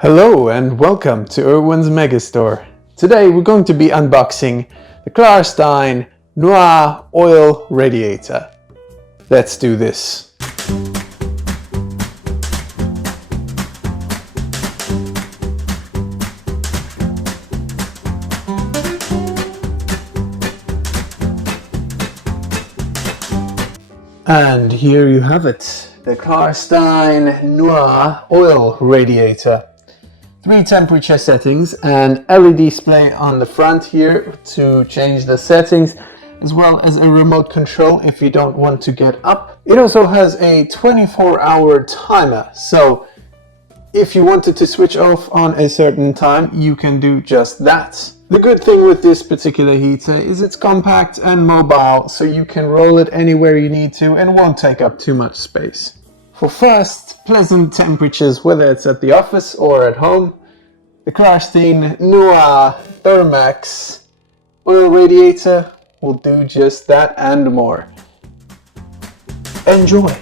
Hello and welcome to Erwin's Megastore. Today we're going to be unboxing the Klarstein Noir oil radiator. Let's do this. And here you have it, the Klarstein Noir oil radiator. 3 temperature settings and LED display on the front here to change the settings, as well as a remote control if you don't want to get up. It also has a 24-hour timer, so if you wanted to switch off on a certain time, you can do just that. The good thing with this particular heater is it's compact and mobile, so you can roll it anywhere you need to and won't take up too much space. For first, pleasant temperatures, whether it's at the office or at home, the Klarstein Noir Thermaxx oil radiator will do just that and more. Enjoy!